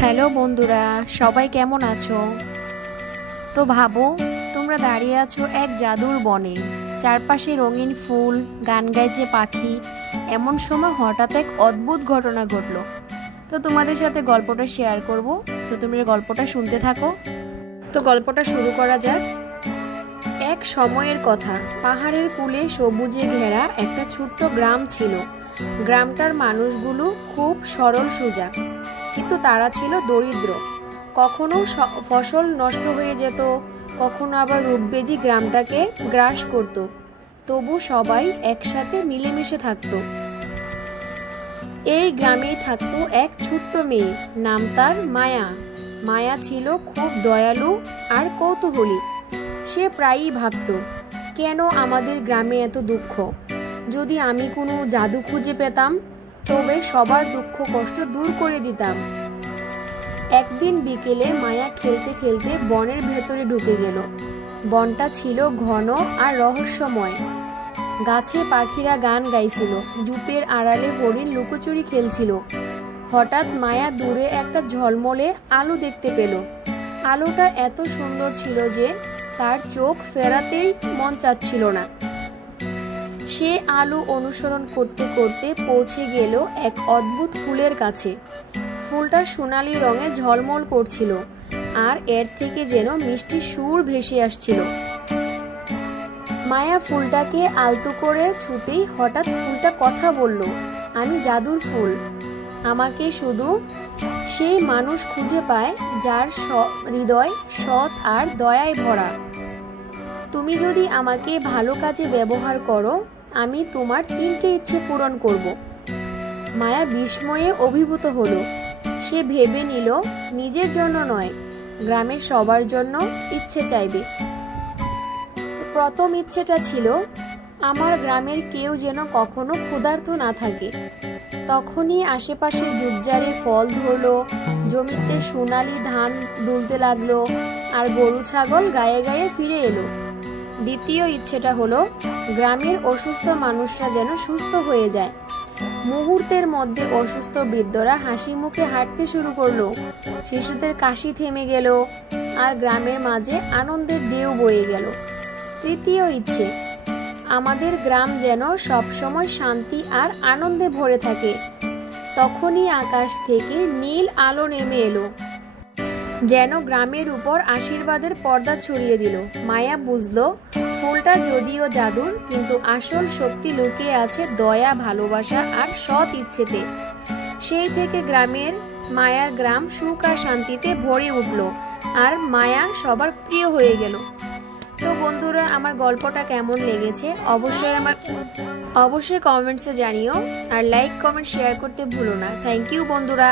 Hello বন্ধুরা, সবাই কেমন আছো? তো ভাবো, তোমরা দাঁড়িয়ে আছো এক জাদুর বনে, চারপাশে রঙিন ফুল, গান গাইছে পাখি। এমন সময় হঠাৎ এক অদ্ভুত ঘটনা ঘটলো। তো তোমাদের সাথে গল্পটা শেয়ার করব। তো তোমরা গল্পটা শুনতে থাকো। তো গল্পটা শুরু করা যাক। এক সময়ের কথা, পাহাড়ের কূলে সবুজে ঘেরা একটা ছোট্ট গ্রাম ছিল। গ্রামটার মানুষগুলো খুব সরল সোজা, কিন্তু তারা ছিল দরিদ্র। কখনো ফসল নষ্ট হয়ে যেত, কখনো আবার রোগব্যাধি গ্রামটাকে গ্রাস করত। তবু সবাই একসাথে মিলেমিশে থাকত। এই গ্রামেই থাকতো এক ছোট্ট মেয়ে, নাম তার মায়া। মায়া ছিল খুব দয়ালু আর কৌতূহলী। সে প্রায়ই ভাবত, কেন আমাদের গ্রামে এত দুঃখ? যদি আমি কোনো জাদু খুঁজে পেতাম, তবে সবার দুঃখ কষ্ট দূর করে দিতাম। একদিন বিকেলে মায়া খেলতে খেলতে বনের ভেতরে ঢুকে গেল। বনটা ছিল ঘন আর রহস্যময়। গাছে পাখিরা গান গাইছিল, ঝোপের আড়ালে হরিণ লুকোচুরি খেলছিল। হঠাৎ মায়া দূরে একটা ঝলমলে আলো দেখতে পেল। আলোটা এত সুন্দর ছিল যে তার চোখ ফেরাতেই মন চাচ্ছিল না। সে আলো অনুসরণ করতে করতে পৌঁছে গেল এক অদ্ভুত ফুলের কাছে। ফুলটা সোনালী রঙে ঝলমল করছিল, আর এর থেকে যেন মিষ্টি সুর ভেসে আসছিল। মায়া ফুলটাকে আলতো করে ছুঁতেই হঠাৎ ফুলটা কথা বলল, আমি জাদুর ফুল। আমাকে শুধু সেই মানুষ খুঁজে পায় যার হৃদয় সৎ আর দয়ায় ভরা। তুমি যদি আমাকে ভালো কাজে ব্যবহার করো, আমি তোমার 3টে ইচ্ছে পূরণ করব। মায়া বিস্ময়ে অভিভূত হলো। সে ভেবে নিল, নিজের জন্য নয়, গ্রামের সবার জন্য ইচ্ছে চাইবে। প্রথম ইচ্ছেটা ছিল, আমার গ্রামের কেউ যেন কখনো ক্ষুধার্ত না থাকে। তখনই আশেপাশের ঝোপঝাড়ে ফল ধরলো, জমিতে সোনালি ধান দুলতে লাগলো, আর গরু ছাগল গায়ে গায়ে ফিরে এলো। দ্বিতীয় ইচ্ছেটা হলো, গ্রামের অসুস্থ মানুষরা যেন সুস্থ হয়ে যায়। মুহূর্তের মধ্যে অসুস্থ বৃদ্ধরা হাসি মুখে হাঁটতে শুরু করলো, শিশুদের কাশি থেমে গেল, আর গ্রামের মাঝে আনন্দের ঢেউ বয়ে গেল। তৃতীয় ইচ্ছে, আমাদের গ্রাম যেন সবসময় শান্তি আর আনন্দে ভরে থাকে। তখনই আকাশ থেকে নীল আলো নেমে এলো, যেন গ্রামের উপর আশীর্বাদের পর্দা ছড়িয়ে দিল। মায়া বুঝলো, ফুলটা যদিও জাদুর, কিন্তু আসল শক্তি লুকিয়ে আছে দয়া, ভালোবাসা আর সৎ ইচ্ছেতে। সেই থেকে মায়ার গ্রাম সুখ আর শান্তিতে ভরে উঠল, আর মায়া সবার প্রিয় হয়ে গেল। তো বন্ধুরা, আমার গল্পটা কেমন লেগেছে অবশ্যই কমেন্টসে জানিও, আর লাইক কমেন্ট শেয়ার করতে ভুলো না। থ্যাংক ইউ বন্ধুরা।